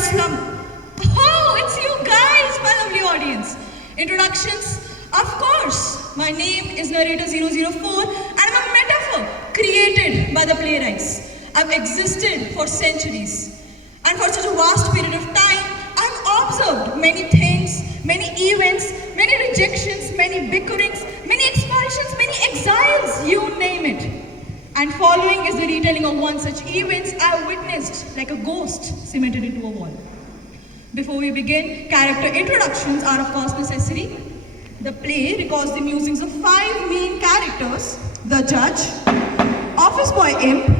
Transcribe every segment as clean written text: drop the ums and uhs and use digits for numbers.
slum. Oh, it's you guys, my lovely audience. Introductions? Of course, my name is Narrator 004 and I'm a metaphor created by the playwrights. I've existed for centuries. And for such a vast period of time, I've observed many things, many events, many rejections, many bickerings, many expulsions, many exiles, you name it. And following is the retelling of one such events I witnessed like a ghost cemented into a wall. Before we begin, character introductions are of course necessary. The play records the musings of 5 main characters: the judge, office boy imp,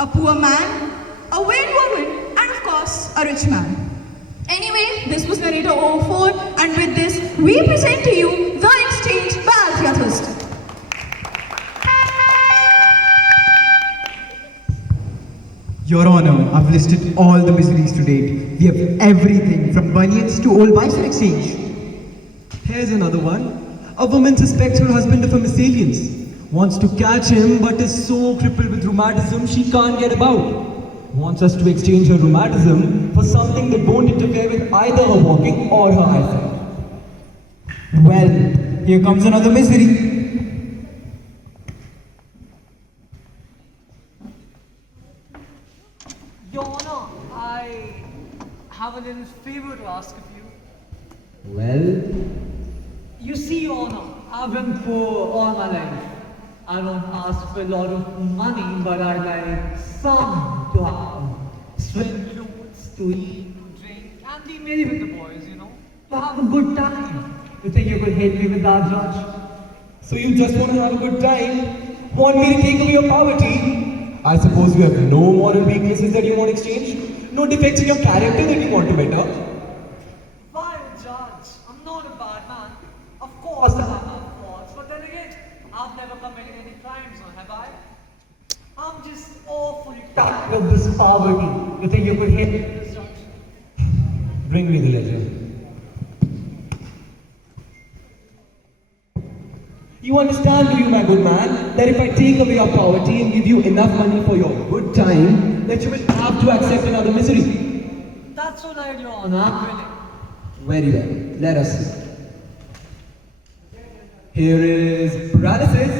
a poor man, a vain woman, and of course, a rich man. Anyway, this was Narrator 04, and with this, we present to you The Exchange by Althea Thurston. Your Honor, I've listed all the miseries to date. We have everything from bunions to old bison exchange. Here's another one. A woman suspects her husband of a misaliance. Wants to catch him but is so crippled with rheumatism she can't get about. Wants us to exchange her rheumatism for something that won't interfere with either her walking or her eyesight. Well, here comes another misery. Your Honor, I have a little favor to ask of you. Well, You see, Your Honor, I've been poor all my life. I don't ask for a lot of money, but I like some to have. Swim clothes, to eat, to drink, and be merry with the boys, To have a good time. You think you could help me with that, Judge? so you just want to have a good time? Want me to take away your poverty? I suppose you have no moral weaknesses that you want to exchange? No defects in your character that you want to better? Why, Judge? I'm not a bad man. Of course I have my faults, but then again, I've never committed any crimes, have I? I'm just awfully tired of this poverty. You think you could help me with this, Judge? Bring me the ledger. You understand, do you, my good man, that if I take away your poverty and give you enough money for your good time, that you will have to accept another misery? That's all right, Your Honor. I'm willing. Very well. Let us see. Here is paralysis.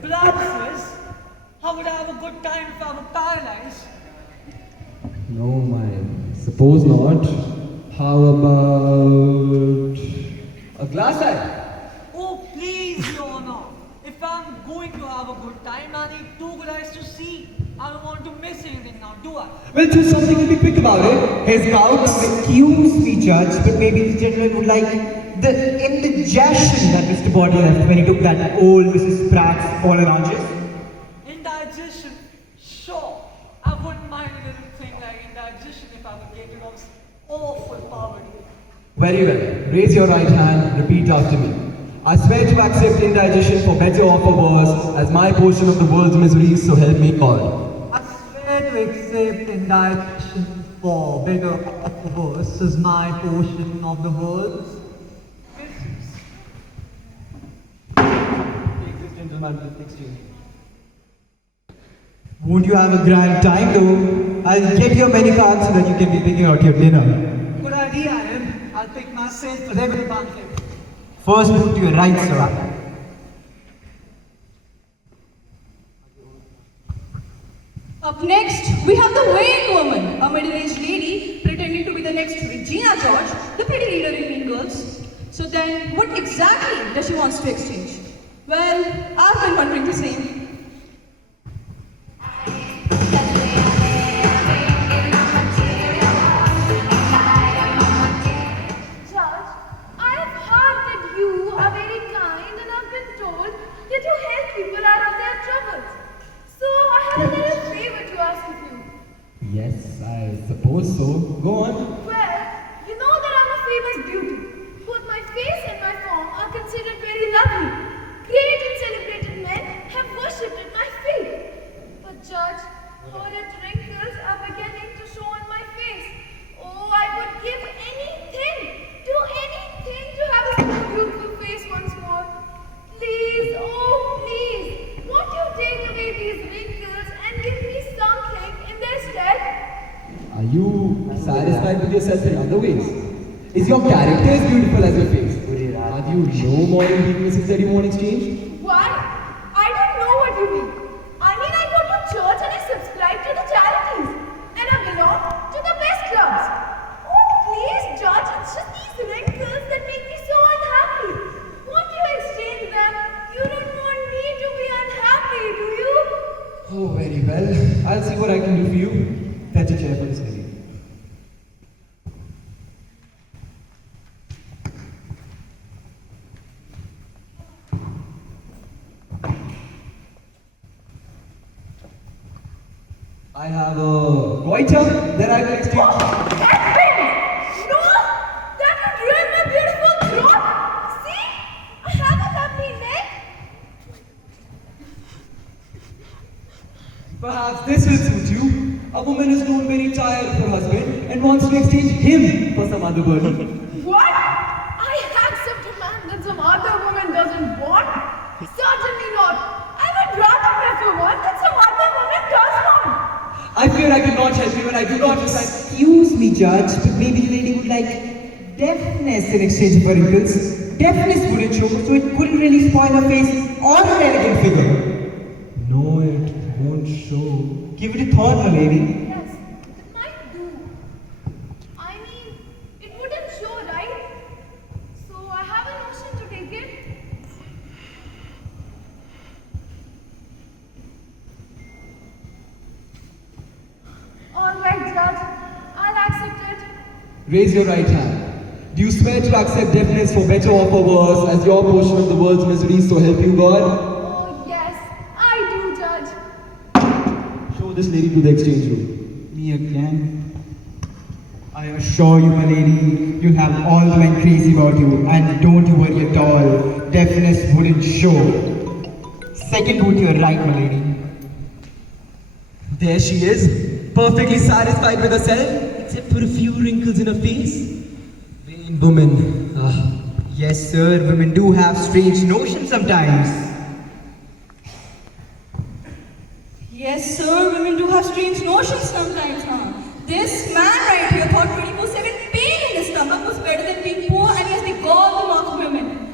Paralysis? How would I have a good time if I were paralyzed? No, my suppose not. How about a glass eye? Oh, please, Your Honor. If I'm going to have a good time, I need 2 good eyes to see. I don't want to miss anything now, do I? Well, do something and be quick about it. His gouts excuse me, Judge, but maybe the gentleman would like the indigestion that Mr. Body left when he took that old Mrs. Pratt's fallen arches. Indigestion? Sure. I wouldn't mind a little thing like indigestion if I would get rid of this awful poverty. Very well. Raise your right hand. Repeat after me. I swear to accept indigestion for better or for worse as my portion of the world's miseries, so help me God. I swear to accept indigestion for better or for worse as my portion of the world's miseries. Take this gentleman to the exchange. Won't you have a grand time though? I'll get your menu card so that you can be picking out your dinner. Good idea, Aaron. I'll pick myself a regular banquet. First move to your right, sir. Up next, we have the vain woman, a middle-aged lady pretending to be the next Regina George, the pretty leader in Mean Girls. So then, what exactly does she want to exchange? Well, I've been wondering the same. Judge, I have heard that you are very kind and I've been told that you help people out of their troubles. So I have a little favor to ask of you. Yes, I suppose so. Go on. Well, you know that I'm a famous beauty. Both my face and my form are considered very lovely. Great and celebrated men have worshipped at my feet. But Judge, horrid wrinkles are beginning to show on my face. Oh, I would give anything, do anything to have a small beautiful face once more. Please, oh please, won't you take away these wrinkles and give me something in their stead? I Are you satisfied with yourself in other ways? Is your character as beautiful as your face? Have you no moral weaknesses that you won't exchange? Why? I don't know what you mean. I mean, I go to church and I subscribe to the charities. And I belong to the best clubs. Oh, please, Judge, it's just these wrinkles that make me so unhappy. Won't you exchange them? You don't want me to be unhappy, do you? Oh, very well. I'll see what I can do for you. Fetch a chair for this lady. I have a goiter that I will exchange. Heavens! No! That would ruin my beautiful throat! See? I have a lovely neck. Perhaps this will suit you. A woman is grown very tired of her husband and wants to exchange him for some other burden. What? I accept a man that some other woman doesn't want? Certainly not. I would rather prefer one that some other woman does want. I fear I cannot help you and I do not decide. Excuse me, Judge, but maybe the lady would like deafness in exchange for wrinkles. Deafness wouldn't show, so it couldn't really spoil her face or her elegant figure. No, it won't show. Give it a thought, my lady. Yes, it might do. I mean, it wouldn't show, right? So I have a notion to take it. All right, Judge. I'll accept it. Raise your right hand. Do you swear to accept deafness for better or for worse as your portion of the world's misery, so help you God? Oh, yes, I do, Judge. Show this lady to the exchange room. Me again? I assure you, my lady, you'll have all the men crazy about you, and don't you worry at all. Deafness wouldn't show. Second boot to your right, my lady. There she is, perfectly satisfied with herself, except for a few wrinkles in her face. Vain woman. Ah. Yes, sir, women do have strange notions sometimes. Yes, sir, women do have strange notions sometimes, huh? This man right here thought 24/7 pain in his stomach was better than being poor, and he has the gall to mock women.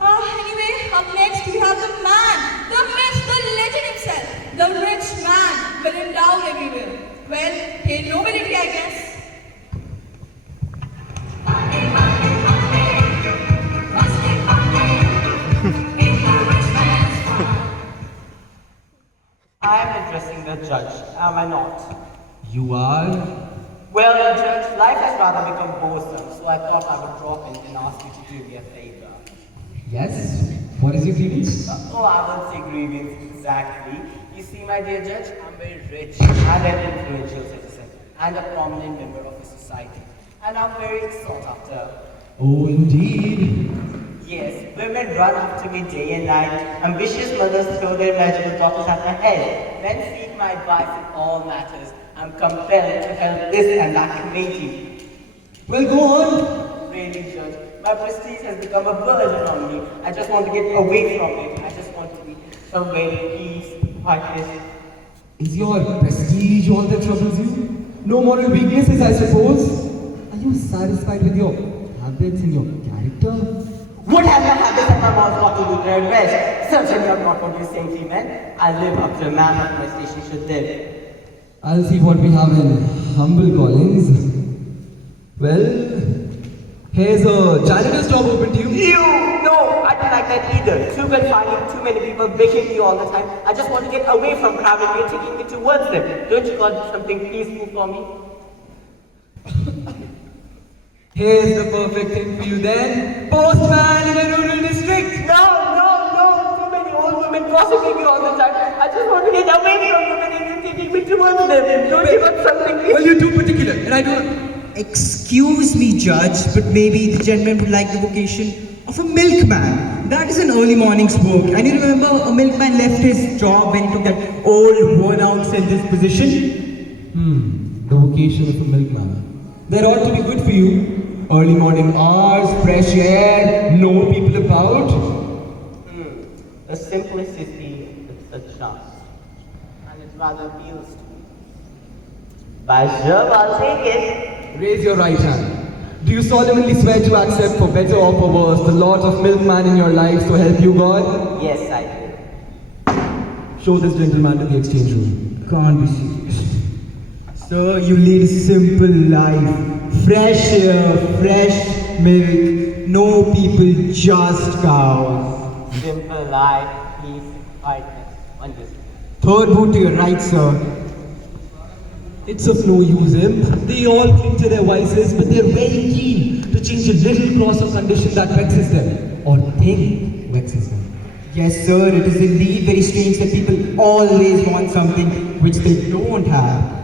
Anyway, up next we have the man, the myth, the legend himself, the rich man, well endowed everywhere. Well, hail nobility, I guess. I am addressing the judge, am I not? You are? Well, Judge, life has rather become boresome, so I thought I would drop in and ask you to do me a favor. Yes. What is your grievance? Oh, I won't say grievance exactly. You see, my dear Judge, I'm very rich and an influential citizen and a prominent member of the society. And I'm very sought after. Oh, indeed. Yes, women run after me day and night. Ambitious mothers throw their magical daughters at my head. Men seek my advice in all matters. I'm compelled to help this and that committee. Well, go on. Really, Judge, my prestige has become a burden on me. I just want to get away from it. I just want to be somewhere in peace, quietness. Is your prestige all that troubles you? No moral weaknesses, I suppose? Are you satisfied with your habits and your character? What have my habits and my mouth got to do with their rest? Certainly I'm not what you saintly men. I live up to a man of my station should live. I'll see what we have in humble callings. Well, here's a janitor's job open to you. You! No, I don't like that either. Too confining, too many people begging me all the time. I just want to get away from crowded and taking me towards them. Don't you got something peaceful for me? Here's the perfect thing for you then. Postman in a rural district. No, no, no. Too many old women gossiping me all the time. I just want to get away from women and taking me towards them. Don't you got something peaceful? Well, you're too particular, and I don't. Excuse me, Judge, but maybe the gentleman would like the vocation of a milkman. That is an early morning's work. And you remember a milkman left his job when he took that old, worn-out seller's position? The vocation of a milkman. That ought to be good for you. Early morning hours, fresh air, no people about. The simplicity is a just, and it rather appeals to me. By sure, I'll take it. Raise your right hand. Do you solemnly swear to accept, for better or for worse, the lot of milkman in your life, so help you God? Yes, I do. Show this gentleman to the exchange room. Can't be serious. Sir, you lead a simple life. Fresh air, fresh milk, no people, just cows. Simple life, peace, quietness, wonders. Third boot to your right, sir. It's of no use, imp. They all cling to their vices, but they're very keen to change a little cross or condition that vexes them, or think vexes them. Yes, sir, it is indeed very strange that people always want something which they don't have.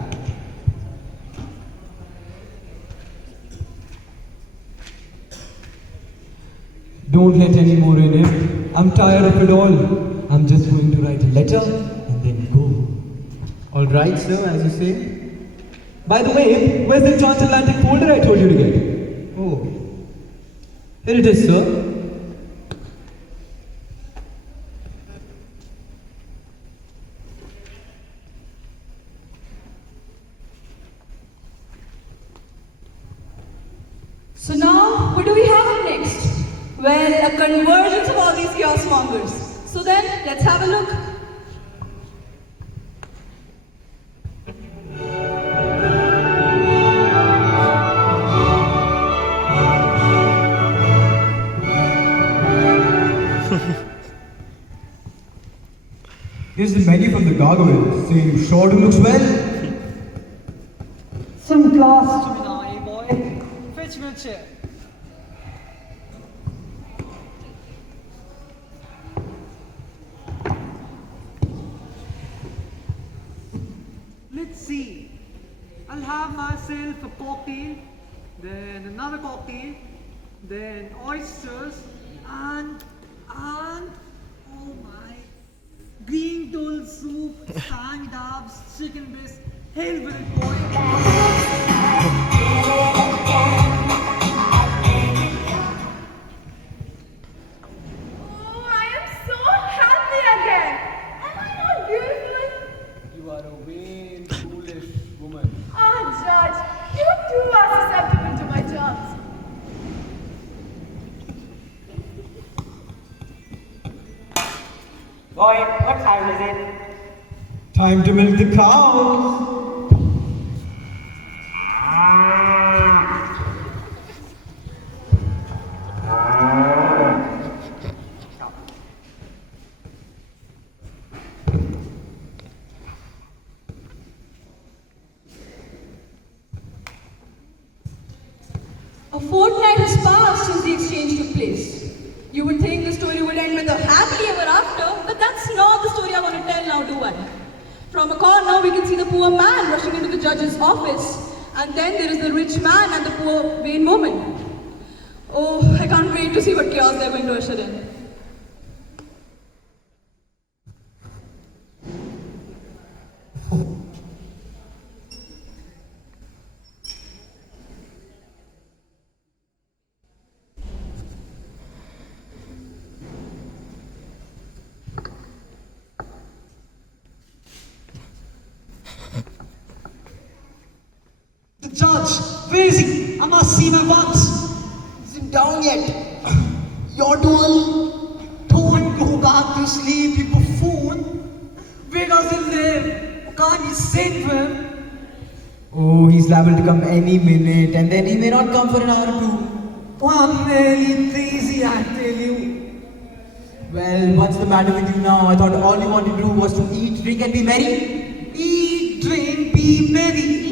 Don't let any more in, imp. I'm tired of it all. I'm just going to write a letter and then go. All right, sir, as you say. By the way, where's the transatlantic folder I told you to get? Oh, here it is, sir. So now, what do we have up next? Well, a convergence of all these chaos mongers. So then, let's have a look. This is the menu from the gargoyle, saying Shorten looks well. Some glass to me now, eh, boy? Fetch me a chair. Let's see. I'll have myself a cocktail, then another cocktail, then oysters, and oh my, green tulle soup, sand dabs, chicken breast, hell with it, boy. Oh, I am so happy again. Am I not beautiful? You are a vain, foolish woman. Ah, Judge, you too are susceptible to my charms. Boy, what time is it? Time to milk the cows. A fortnight has passed since the exchange took place. You would think the story would end with a happily ever after, but that's not the story I want to tell now, do I? From a corner, we can see the poor man rushing into the judge's office, and then there is the rich man and the poor vain woman. Oh, I can't wait to see what chaos they're going to usher in. The judge, where is he? I must see him at once. Isn't down yet. Your duel. Don't go back to sleep, you buffoon. Where does he live? Can't you send for him? Oh, he's liable to come any minute, and then he may not come for an hour or two. Oh, I'm nearly crazy, I tell you. Well, what's the matter with you now? I thought all you wanted to do was to eat, drink, and be merry. Eat, drink, be merry.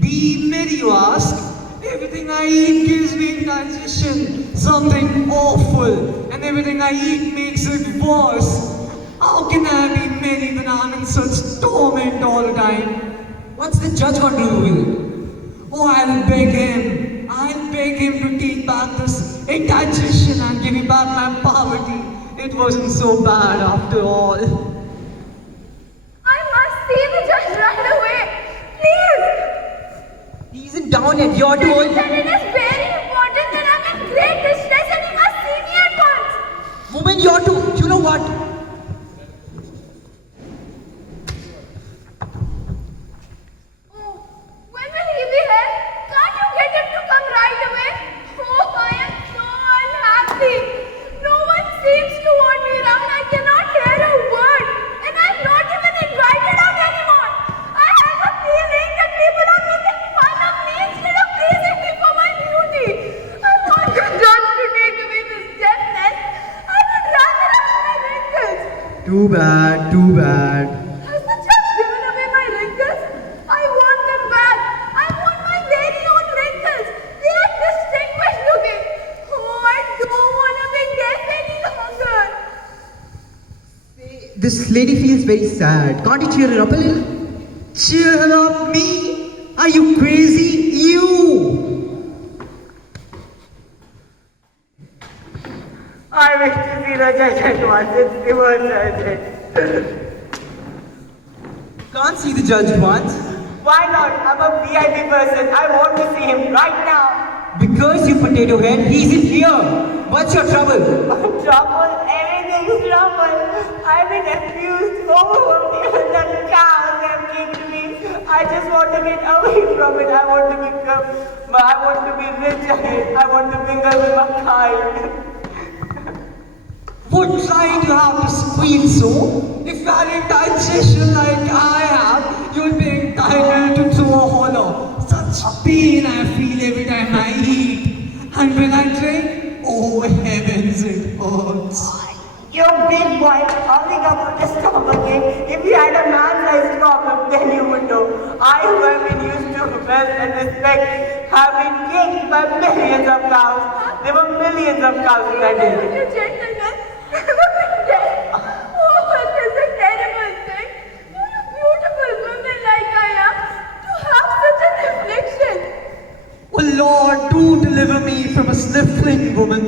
Be merry, you ask? Everything I eat gives me indigestion, something awful, and everything I eat makes it worse. How can I be merry when I'm in such torment all the time? What's the judge got to do with it? Oh, I'll beg him. I'll beg him to take back this indigestion and give me back my poverty. It wasn't so bad after all. I must see the judge right away. Please. He isn't down yet. Your duel. Then it is very important that I'm in great distress and you must see me at once. Woman, your too. You know what? Oh, well, Too bad, too bad. Has the judge given away my wrinkles? I want them back. I want my very own wrinkles. They are distinguished looking. Oh, I don't want to be deaf any longer. This lady feels very sad. Can't you cheer her up a little? Cheer her up, me? Are you crazy? You! I wish to see the judge at once. It's divorce urgent. Can't see the judge once. Why not? I'm a VIP person. I want to see him right now. Because you potato head, he's in here. What's your trouble? Trouble? Everything's trouble. I've been abused, overworked, even the cows have kicked me. I just want to get away from it. I want to be rich again. I want to mingle with my kind. For trying to have to squeal so? If you had a digestion like I have, you'll be entitled to throw a hollow. Such pain I feel every time I eat. And when I drink, oh heavens, it hurts. You big boy, hurrying up with the stomach ache. If you had a man-sized problem, then you would know. I, who have been used to wealth and respect, have been kicked by millions of cows. There were millions of cows in that day. You gentlemen, never been dead. Oh, it is a terrible thing for a beautiful woman like I am to have such an affliction. Oh Lord, do deliver me from a sniffling woman.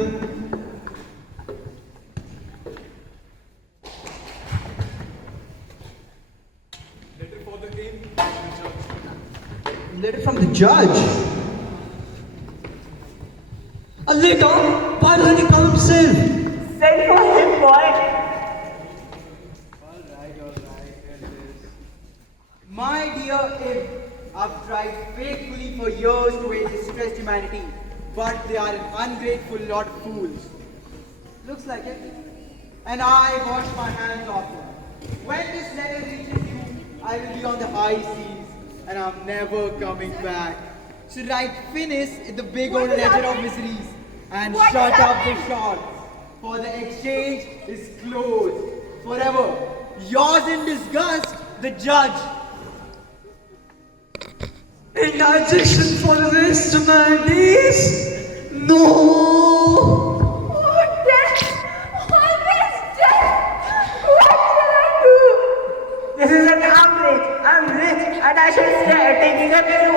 Letter from the judge. A letter? Why doesn't he come himself? Send for him, boy. My dear Ib, I've tried faithfully for years to aid distressed humanity, but they are an ungrateful lot of fools. Looks like it. And I wash my hands off them. When this letter reaches you, I will be on the high seas, and I'm never coming back. So write finis in the big What old does that letter of mean? miseries, and What shut does that up mean? the short, for the exchange is closed forever. Yours in disgust, the judge. Indigestion for the rest of my days? No! Oh, death! Always death! What shall I do? This is an outrage. I'm rich and I should stay taking a pill.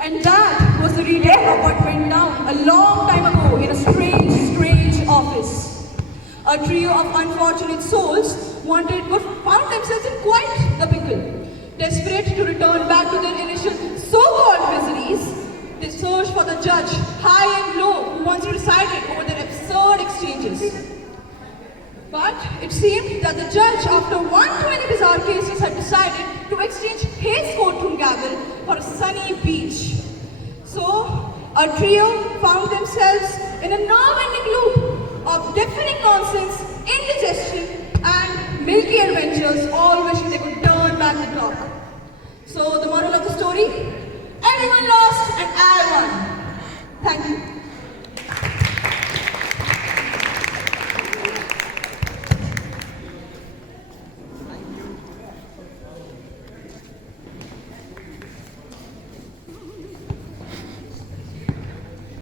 And that was the retake of what went down a long time ago in a strange office. A trio of unfortunate souls found themselves in quite the pickle. Desperate to return back to their initial so-called miseries, they searched for the judge, high and low, who once presided over their absurd exchanges. But it seemed that the judge, after one too many bizarre cases, had decided to exchange his courtroom gavel for a sunny beach. So, a trio found themselves in a never-ending loop of deafening nonsense, indigestion, and milky adventures, all wishing they could turn back the clock. So, the moral of the story? Everyone lost and